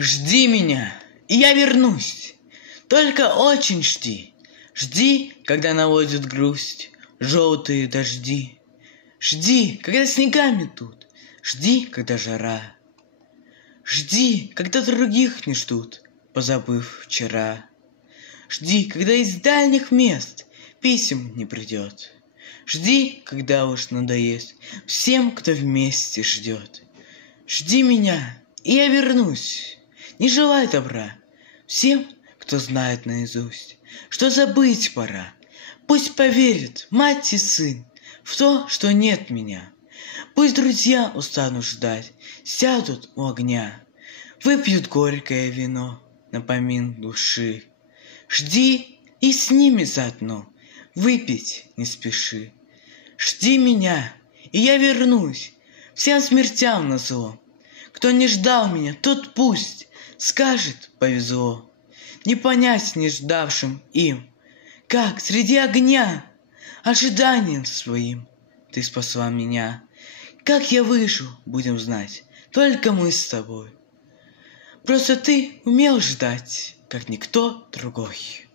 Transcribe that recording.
Жди меня, и я вернусь. Только очень жди. Жди, когда наводят грусть желтые дожди. Жди, когда снега метут. Жди, когда жара. Жди, когда других не ждут, позабыв вчера. Жди, когда из дальних мест писем не придет. Жди, когда уж надоест всем, кто вместе ждет. Жди меня, и я вернусь. Не желай добра всем, кто знает наизусть, что забыть пора. Пусть поверит мать и сын в то, что нет меня. Пусть друзья устанут ждать, сядут у огня, выпьют горькое вино на помин души. Жди и с ними заодно, выпить не спеши. Жди меня, и я вернусь, всем смертям назло. Кто не ждал меня, тот пусть скажет повезло. Не понять не ждавшим им, как среди огня ожиданием своим ты спасла меня. Как я выжил, будем знать, только мы с тобой. Просто ты умел ждать, как никто другой.